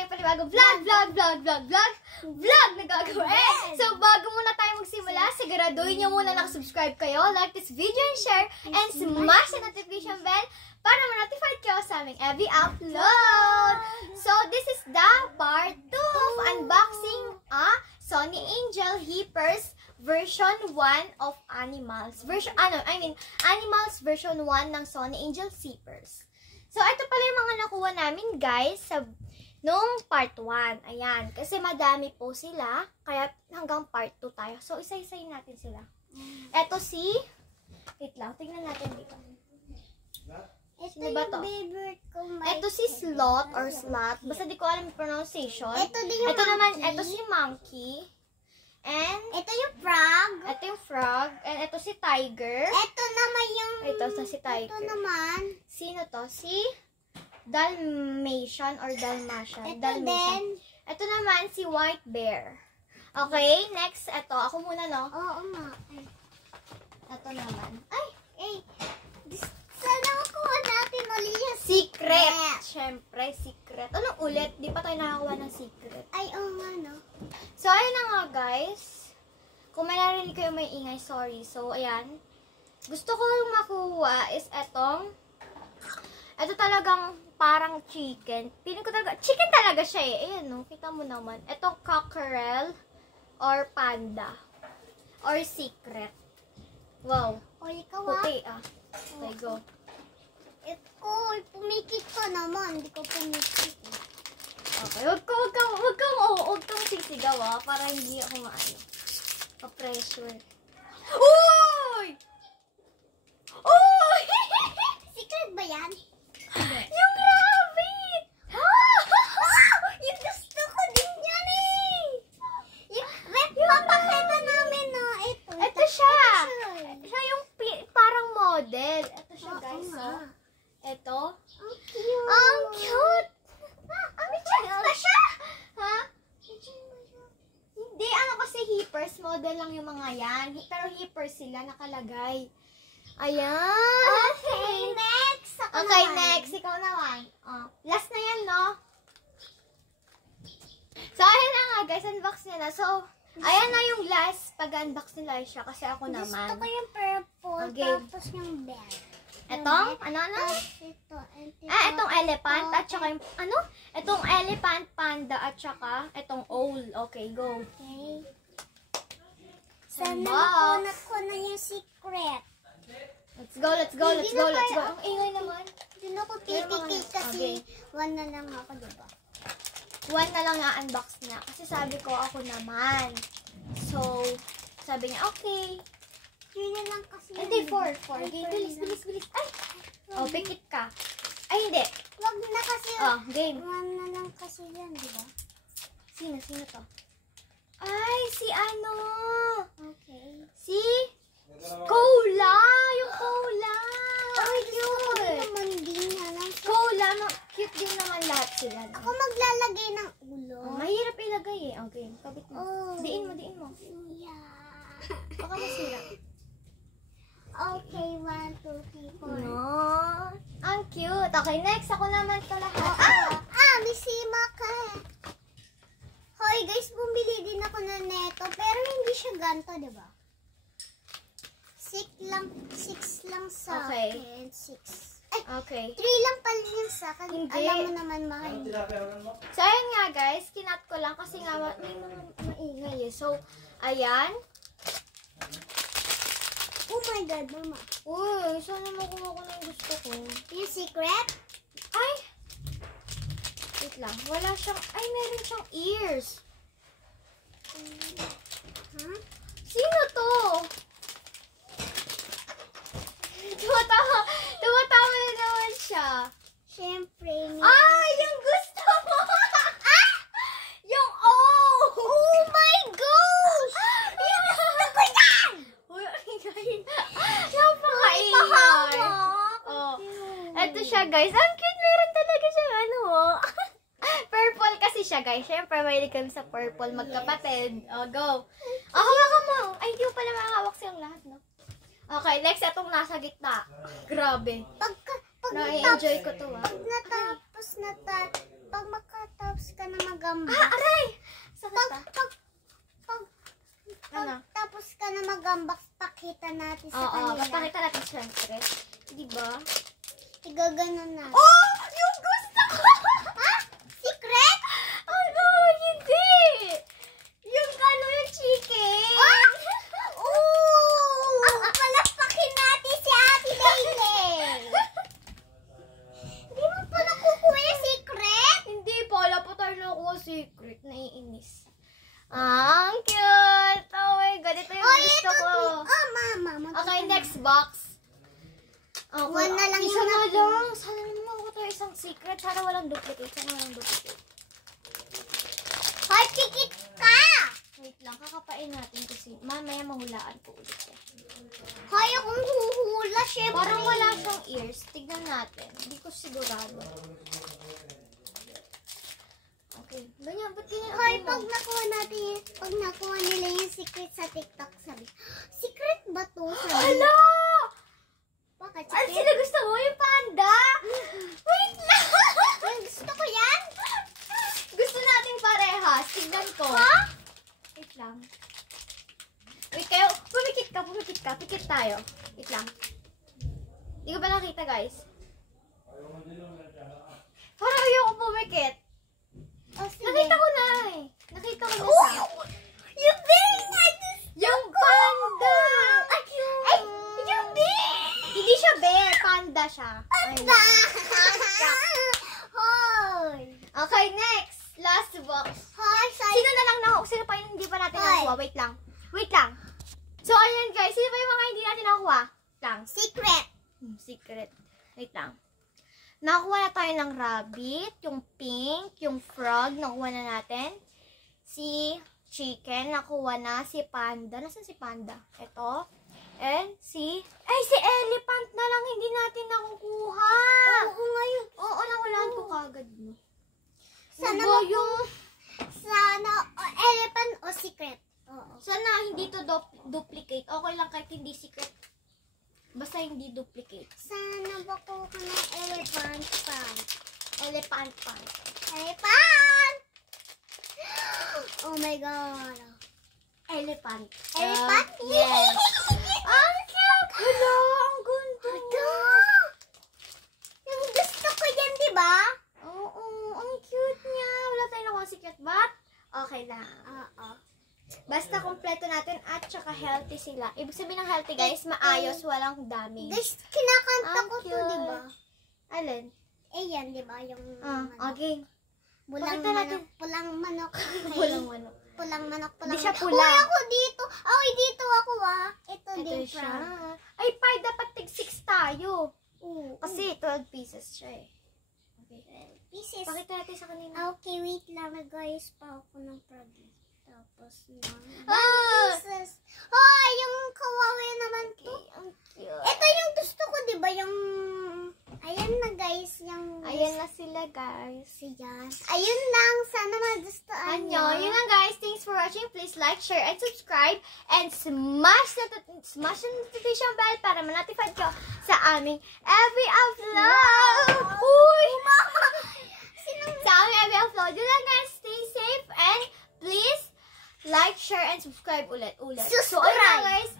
tayong panibagong vlog na gagawin. So, bago muna tayo magsimula, siguraduhin nyo muna nakasubscribe kayo, like this video and share, and smash the notification bell para ma-notify kayo sa aming every upload. So, this is the part 2 of unboxing Sony Angel Hippers version 1 of Animals. Animals version 1 ng Sony Angel Hippers. So, ito pala yung mga nakuha namin, guys, sa nung part 1. Ayan. Kasi madami po sila. Kaya hanggang part 2 tayo. So, isa-isayin natin sila. Ito si... Wait lang. Tingnan natin dito. Sino ba to? Ito si Sloth or Sloth. Basta di ko alam yung pronunciation. Ito naman, ito si Monkey. And ito yung frog. Ito yung frog. And ito si Tiger. Ito naman yung... Ito si Tiger. Ito naman. Sino to? Si Dalmatian or Dalmatian. Ito Dalmatian. Ito naman si White Bear. Okay, next. Ito. Ako muna, no? Oo nga. Ito naman. Ay! Sana makuha natin ulit yung Secret! Siyempre, secret. Anong ulit? Di pa tayo nakakuha ng secret. Ay, oo nga, no? So, ayun na nga, guys. Kung may narinig kayo may ingay, sorry. So, ayan. Gusto ko yung makuha is etong, ito talagang parang chicken. Piling ko talaga, chicken talaga siya eh. Ayan, no? Kita mo naman. Etong cockerel or panda. Or secret. Wow. O, ikaw Puti, Okay, go. Ito, pumikit ka naman. Hindi ko pumikit. Okay, huwag kang sisigaw, para hindi ako pa-pressure. Uy! Uy! Secret ba yan? Yung rabbit! Yung gusto ko din yan eh! Papakita namin na ito. Ito siya! Siya yung parang model. Ito siya, guys. Ito. Ang cute! Ang cute! May siya! Ha? Hindi, kasi hippers. Model lang yung mga yan. Pero hippers sila nakalagay. Ayan! Okay, next! Okay, next. Ikaw naman. Last na yan, no? So, ayan na nga, guys. Unbox nila na. So, ayan na yung last pag-unbox nila siya. Kasi ako naman. Gusto ko yung purple. Okay. Tapos yung bear. Etong? Ano? Etong elephant at saka yung, Etong elephant, panda at saka etong owl. Okay, go. Okay. Sana Unbox. makunat ko na yung secret. Let's go. Ang ingay naman. Hindi na ako titikil kasi one na lang ako, diba? One na lang na-unbox niya. Kasi sabi ko ako naman. So, sabi niya, okay. Yun na lang kasi. Hindi, 4. Okay, bilis. Ay! Pikit ka. Ay, hindi. Wag na kasi. Game. One na lang kasi yan, diba? Sino to? Ay, si ano? Okay. Si Cola! Yung Cola! Ay, cute! naman din na lang. Cola, cute din naman lahat sila. Ako maglalagay ng ulo. Mahirap ilagay eh. Okay, kabit mo. Oh. Diin mo. Yeah. Baka masira. Okay, 1, 2, 3, 4. No. Ang cute. Okay, next. Ako naman ito lahat. May sima ka. Hoy, guys, bumili din ako na neto. Pero hindi siya ganto, diba? 6 lang sa akin. 6. Okay. 3 lang pala yun sa akin. Hindi. Alam mo naman, mahal. So, ayan nga guys. Kinat ko lang kasi nga may mga maingay eh. So, ayan. Oh my God, mama. Uy, sana makuha ko na yung gusto ko. Yung secret? Ay! Wait lang. Wala siyang... Ay, meron siyang ears. Huh? Sino to? Tumatawa na naman siya. Siyempre. Yung gusto mo! Yung oh my gosh! Yung gusto ko yan! Uy, napaka-ingay. Ito siya, guys. Ang cute. Meron talaga siya, purple kasi siya, guys. Siyempre, mahilig kami sa purple. Magkapatid. Go. Hawakan mo. Ay, hindi mo pala makakawak siyang lahat, no? Okay, next, itong nasa gitna. Grabe. Pag Na-enjoy ko to, Pag makatapos ka ng natin sa Oo, kanila. papakita natin syempre. Diba? Igaganon na. Oh! Yung gusto ko! Ha? Secret? Ano? Hindi! Yung yung chicken! Ah! Ooh! Palakpakin natin si Ate Leyley! Hindi mo pa nakukuha yung secret? Hindi pa, wala pa tayo nakuha secret. Naiinis. Ang cute! Oh my God, ito yung gusto ko. Oh, mama. Okay, next box. Okay, One na lang isa yung na natin. lang. Sana naman makuha tayo isang secret. Sana walang duplicate. Hoy, pikit ka! Wait lang, kakapain natin kasi mamaya mahulaan ko ulit yan. Hoy, akong huhula, syempre. Parang wala siyang ears. Tignan natin. Hindi ko sigurado. Okay. Ganyan, ba't ganyan? Hoy, pag nakuha nila yung secret sa TikTok, sabi, secret ba to? Sabi, Hala! bakit Ano secret? sila gusto mo? Yung panda? Wait lang! Yung gusto ko yan? Gusto natin parehas. Tignan ko. Ha? Wait lang. Wait kayo. Pumikit ka. Pikit tayo. Wait lang. Hindi ko ba nakita, guys? Parang ayoko pumikit. Oh, sige. Nakita ko na eh. Nakita ko na Uy! siya. Yung very nice! Yung panda! Ay, yung bear! Hindi siya bear. Panda siya. Panda! Hoy! Okay, next. Last box. Hoy, Sino na lang nakuha? Sino pa yung hindi pa natin Hoy. nakuha? Wait lang. So, ayan guys. Sino pa yung mga hindi natin nakuha? Lang. secret! Secret. Wait lang. Nakuha na tayo ng rabbit, yung pink, yung frog, nakuha na natin. Si chicken, nakuha na. Si panda. Nasaan si panda? Ito. And si elephant na lang hindi natin nakukuha. Oo, ngayon. Oo, nakulaan ko kagad. No? Sana Ano ba yung... elephant o secret? Oo. Sana hindi to duplicate. Okay lang kahit hindi secret. Basta hindi duplicate. Sana ba ko ng elephant pants? Elephant pan. Elephant! Oh my God. Elephant. Elephant? Yes. Ang cute! Hala, ang ganda. Yung gusto ko yan, di ba? Oo, ang cute niya. Wala tayong nakuha secret, but okay lang. Oo. Basta kompleto natin at saka healthy sila. Ibig sabihin ng healthy guys, maayos, walang damage. Guys, kinakanta Ang ko to, cute. di ba? Alin? Eh, yan, di ba? Yung Okay. Pulang Pakita manok. natin. Pulang manok. Walang manok. Pulang manok. Hindi Pulang siya manok. pula. Uy, ako dito. Ay, dito ako Ito Ito din siya. frog. Ay, pa, dapat tig 6 tayo. Oo. Kasi 12 pieces siya eh. Okay. Pieces. Pakita natin sa kanina. Okay, wait lang. Nag-ayos pa ako ng frog. Tapos lang. Ah! Pieces. Oh, yung kawawi naman to. Okay, ang cute. Ito yung gusto ko, di ba? Yung... Ayan na, guys. Yung... Ayan na sila guys. Yan. Ayun lang. Sana magustuhan Anyo, yun lang guys. Thanks for watching. Please like, share, and subscribe. And smash the notification bell para ma-notify ko sa aming every upload. Uy! Mama! Sa aming every upload. Yun lang guys. Stay safe and please like, share, and subscribe ulit. So, ayun lang guys.